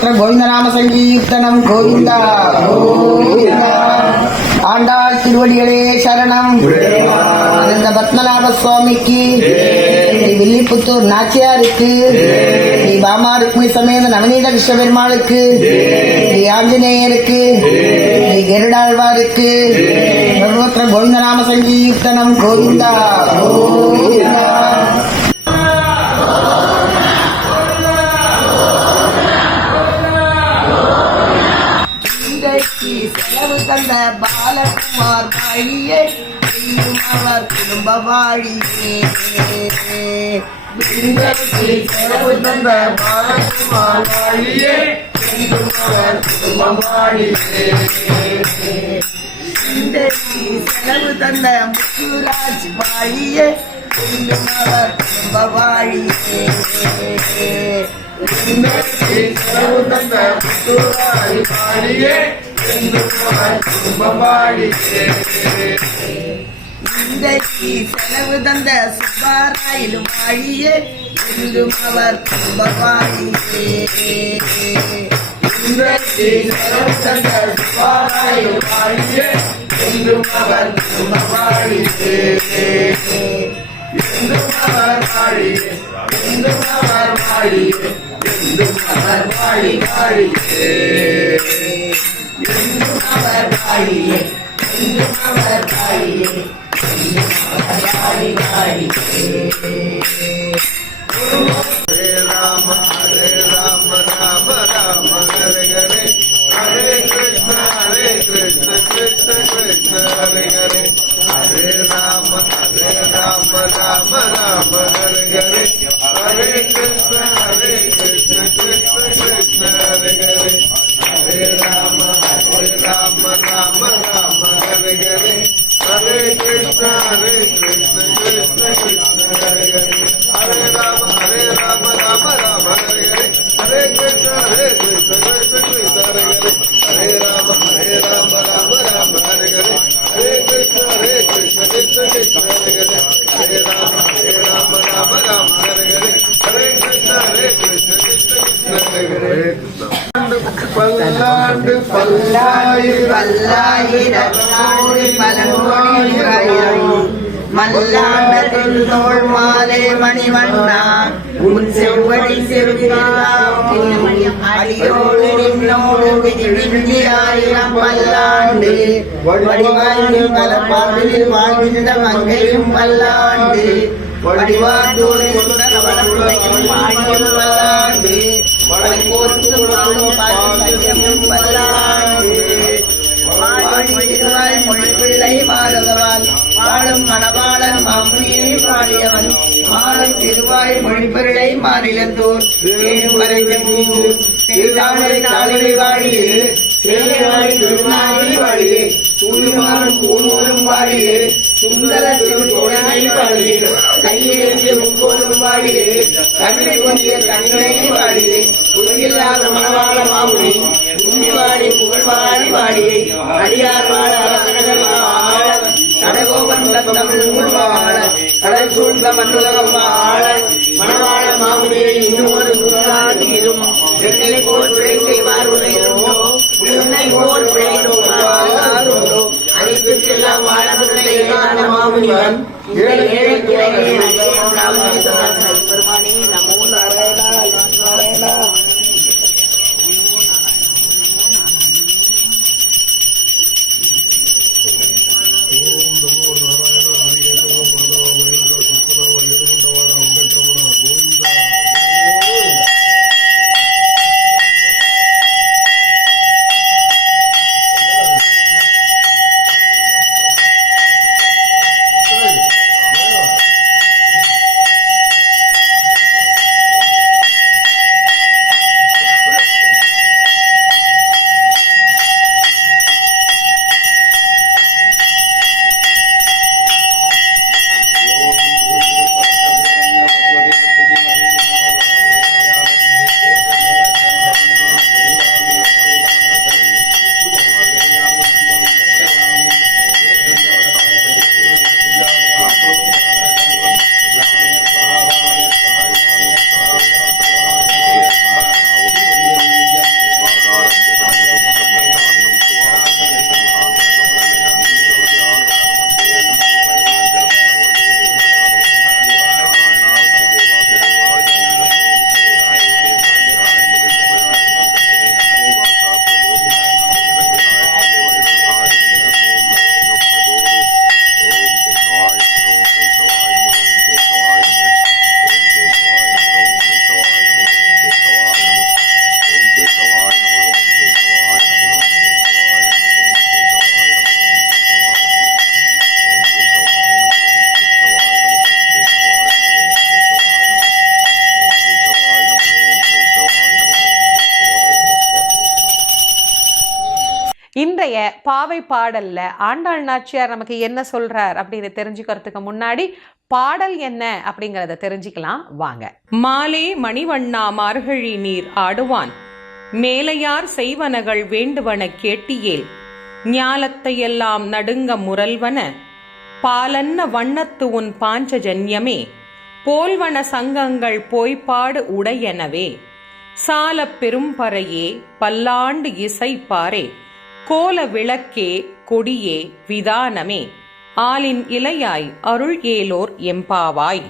சர்வத்திர கோவிந்தநாம சங்கீர்த்தனம் கோவிந்தா கோவிந்தா. ஆண்டாள் திருவடிகளே சரணம். ஆனந்த பத்மநாப சுவாமிக்கு, ஸ்ரீ வில்லிபுத்தூர் நாச்சியாருக்கு, ஸ்ரீ பாமா ருக்மி சமேத நவநீத கிருஷ்ண பெருமாளுக்கு, ஸ்ரீ ஆஞ்சநேயருக்கு, ஸ்ரீ கருடாழ்வாருக்கு சர்வத்திர கோவிந்தநாம சங்கீர்த்தனம் கோவிந்தா கோவிந்தா. செலவு தந்த பாலகுமார் வாழியே, அவர் குடும்ப வாழியே. செலவு தந்த பாலகுமார் வாழியே, அவர் குடும்ப வாழியே. செலவு தந்த முத்துராஜ் வாழியே, அவர் குடும்ப வாழியே. செலவு தந்த முத்துராஜ் வாழியே, இன்றைக்கு செலவு தந்த சுப்பாராயிலும் வாழியே, என்றும் அவர் கும்பவாழியே. இன்றைக்கு செலவு தந்த சுப்பாராயிலும் வாழியே, என்றும் அவர் கும்பவாழியே. என்றும் அவர் வாழியே, என்றும் அவர் வாழியே, என்றும் அவர் வாழி வாழியே. அவர் வாழியே, அவர் வாழியே, வாழி வாழியே. ஹரே ராம ராம ராம ஹரே ஹரே, ஹரே கிருஷ்ண கிருஷ்ண கிருஷ்ண ஹரே ஹரே. ஹரே ராம ராம ராம ஹரே ஹரே, ஹரே கிருஷ்ண கிருஷ்ண கிருஷ்ண ஹரே ஹரே. ஹரே ராம ராம ராம ஹரே ஹரே, ஹரே கிருஷ்ண கிருஷ்ண கிருஷ்ண ஹரே ஹரே. ஹரே ராம ராம ராம ஹரே ஹரே, ஹரே கிருஷ்ண கிருஷ்ண கிருஷ்ண ஹரே ஹரே. ஹரே ராம ராம ராம ஹரே ஹரே, ஹரே கிருஷ்ண கிருஷ்ண கிருஷ்ண ஹரே ஹரே. ஹரே ராம ராம ராம ஹரே ஹரே, ஹரே கிருஷ்ண கிருஷ்ண கிருஷ்ண ஹரே ஹரே. பல்லாண்டு பல்லாயிரத்தாண்டு பலங்கோடி மல்லாண்டோள் மாலை மணிவண்ணா, உன் செவ்வடி அடியோடு நின்னோடு விதியாயிரம் பல்லாண்டு வடிவாய்ந்து பல பாடலில் வாழ்கின்ற மங்கையும் பல்லாண்டு வடிவாண்டோடு பல்லாண்டு மொழிப்பிள்ளை மாறதவால் வாழும் மணவாளன் மாமுனியை பாடியவன் மாறும் திருவாய் மொழிப்பிள்ளை மாநிலத்தோர் ஏழுமறை தாளிலை வாழியே, சேலை திருநாளி வாழியே, தூய்மாறும் கூறுவரும் வாழியே, சுந்தரத்தில் தோழனை வாழியே, கையெழுத்து முக்கோரும் வாழியே, கண்ணை கொண்டிய கண்ணனை வாழியே, உலகில்லாத மணவாள மாமுனி உண்மைவாழி புகழ்வாழி வாழியை, அடியார் வாழ அரசனகர் கடகோபன் தமிழ் வாழ, கடல் சூழ்ந்த மண்ணுலகம் வாழ, மணவாள மாமுனியை இன்னொரு நூறாகிரும் என்னை போல் பிழைக்கைவார் உரையுண்டோ, உன்னை போல் பிழைக்கிறோம் அனைத்துக்கெல்லாம் வாழ மாமுனிவன் பெருமானே நமோ நாராயணா நாராயணா. பாவை பாடல்ல ஆண்டாள் நாச்சியார் நமக்கு என்ன சொல்றார் அப்படின்னு தெரிஞ்சுக்கிறதுக்கு முன்னாடி பாடல் என்ன அப்படிங்கிறத தெரிஞ்சுக்கலாம் வாங்க. மாலே மணிவண்ணா மார்கழி நீர் ஆடுவான், மேலையார் செய்வனகள் வேண்டுவன கேட்டியேல், ஞாலத்தையெல்லாம் நடுங்க முரல்வன, பாலன்ன வண்ணத்து உன் பாஞ்சஜன்யமே, போல்வன சங்கங்கள் போய்ப்பாடு உடையனவே, சால பெரும்பறையே பல்லாண்டு இசை பாரே, கோல விளக்கே கொடியே விதானமே, ஆலின் இலையாய் அருள் ஏலோர் எம்பாவாய்.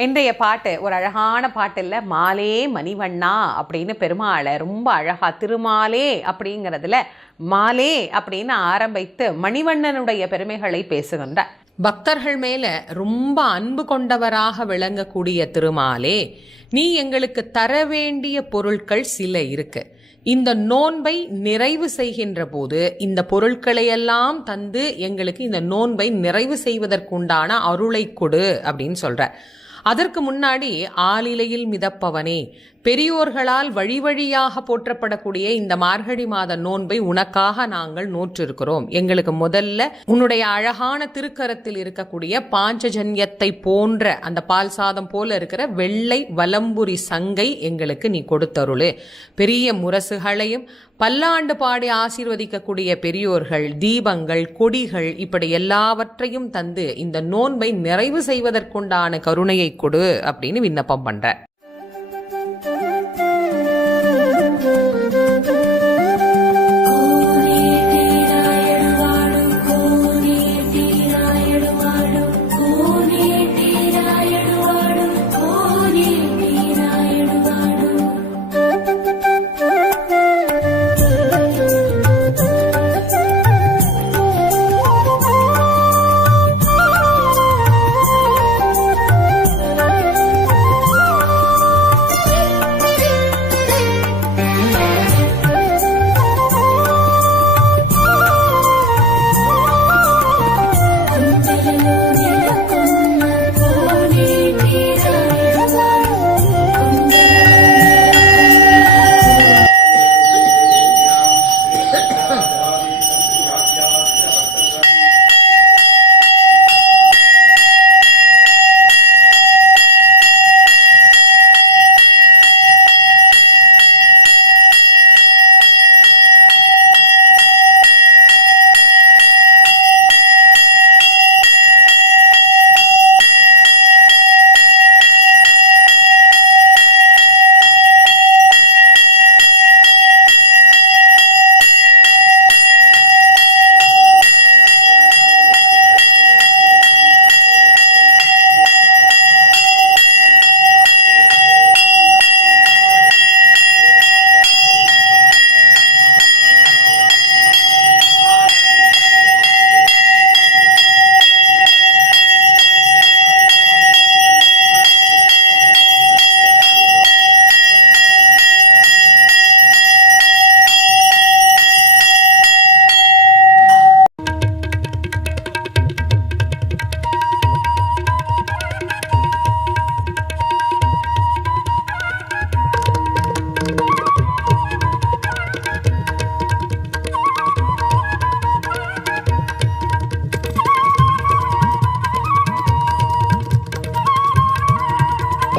இன்றைய பாட்டு ஒரு அழகான பாட்டு இல்லை, மாலே மணிவண்ணா அப்படின்னு பெருமாளை ரொம்ப அழகா திருமாலே அப்படிங்கிறதுல மாலே அப்படின்னு ஆரம்பித்து மணிவண்ணனுடைய பெருமைகளை பேசுகின்ற பக்தர்கள் மேல ரொம்ப அன்பு கொண்டவராக விளங்கக்கூடிய திருமாலே, நீ எங்களுக்கு தர வேண்டிய பொருட்கள் சில இருக்கு. இந்த நோன்பை நிறைவு செய்கின்ற போது இந்த பொருட்களையெல்லாம் தந்து எங்களுக்கு இந்த நோன்பை நிறைவு செய்வதற்குண்டான அருளை கொடு அப்படின்னு சொல்ற. அதற்கு முன்னாடி ஆலிலையில் மிதப்பவனே, பெரியோர்களால் வழி வழியாக போற்றப்படக்கூடிய இந்த மார்கழி மாத நோன்பை உனக்காக நாங்கள் நோற்றிருக்கிறோம். எங்களுக்கு முதல்ல உன்னுடைய அழகான திருக்கரத்தில் இருக்கக்கூடிய பாஞ்சஜன்யத்தை போன்ற அந்த பால் சாதம் போல இருக்கிற வெள்ளை வலம்புரி சங்கை எங்களுக்கு நீ கொடுத்தருளு. பெரிய முரசுகளையும் பல்லாண்டு பாடி ஆசீர்வதிக்கக்கூடிய பெரியோர்கள், தீபங்கள், கொடிகள், இப்படி எல்லாவற்றையும் தந்து இந்த நோன்பை நிறைவு செய்வதற்குண்டான கருணையை கொடு அப்படின்னு விண்ணப்பம் பண்ற.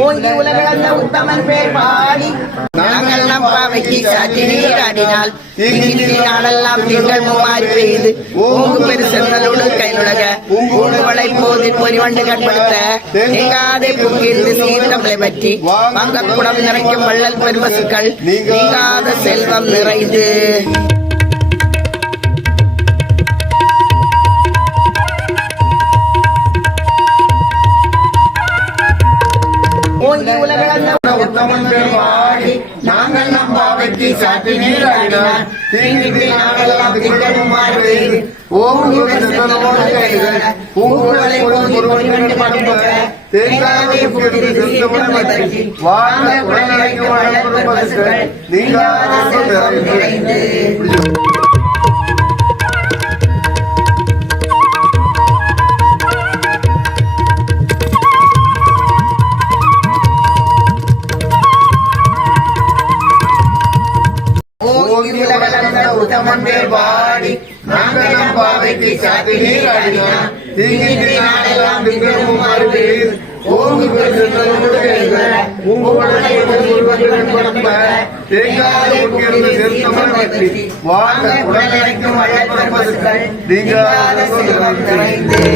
ஓங்கி உலகளந்த உத்தமன் பேர் பாடி நாங்கள் நம்பாவைக்கு சாட்சி நீராடினால் நாளெல்லாம் திங்கள் மும்மாறி பெய்து ஓங்கு பெரு சென்றலோடு கைநுழக ஊடுவளை போதில் பொறிவண்டு கண்படுத்த நீங்காதே புக்கிருந்து சீர்தமிழை பற்றி வங்கக்குடம் நிறைக்கும் வள்ளல் பெருமசுக்கள் நீங்காத செல்வம் நிறைந்து ஓங்கி உலகளந்த உத்தமன் பேர் பாடி நாங்கள் நம்பாவைக்கு சாட்சி நீராடினால் நாளெல்லாம் திங்கள் மும்மாறி பெய்து ஓங்கு பெரு சென்றலோடு கைநுழக ஊடுவளை போதில் பொறிவண்டு கண்படுத்த தேங்காதே புக்கிருந்து சீர்தமிழை பற்றி வங்கக்குடம் நிறைக்கும் வள்ளல் பெருமசுக்கள் நீங்காத செல்வம் நிறைந்து உத்தமன் பேர் பாடி சாத்தி நீராடினான் தீங்கின்றி நாடெல்லாம் திங்களும் மாறி பெய்து ஓங்கு பெருசென்றலோடு கைக உங்களுடைய படப்ப தேங்காத உட்கிருந்த செருத்தமர் வெற்றி வாழ்ந்த உடனடிக்கும் அயற்பரப்பதுக்கள் நீங்காத சொல்லுங்கள்.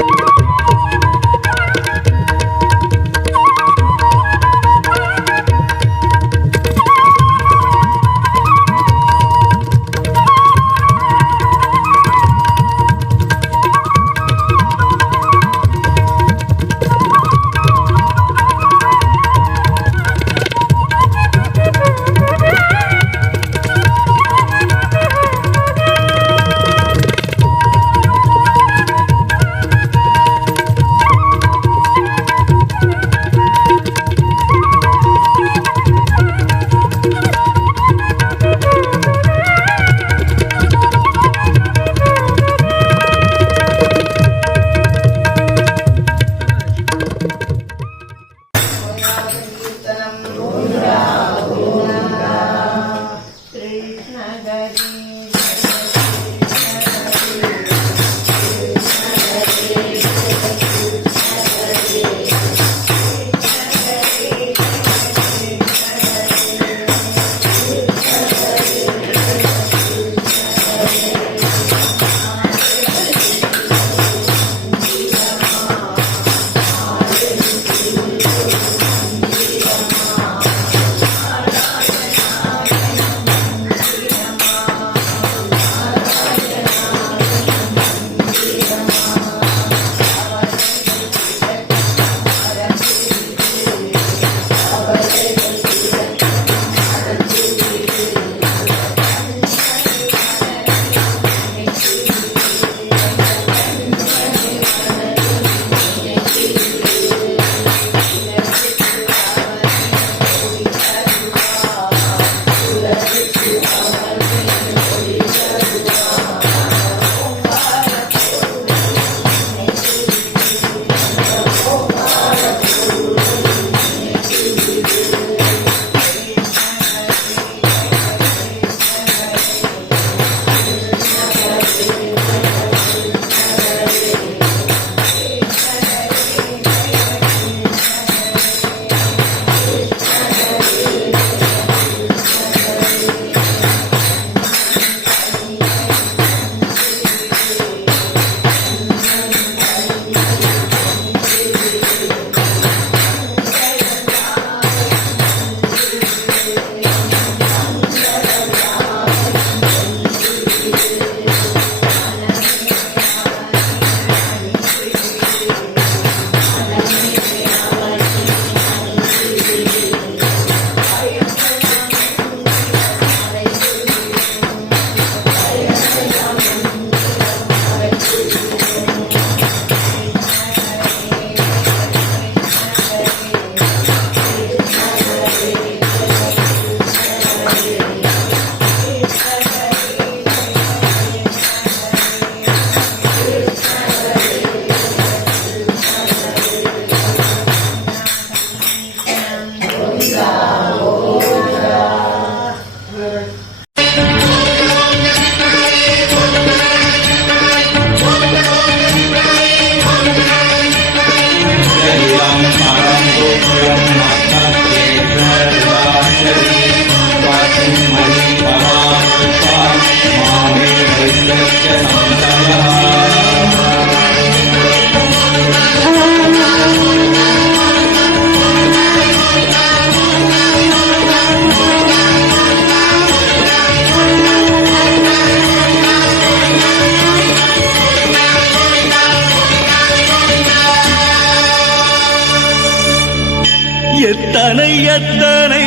எத்தனை எத்தனை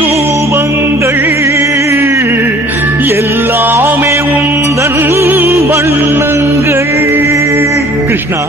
ரூபங்கள் எல்லாமே உந்தன் வண்ணங்கள். கிருஷ்ணா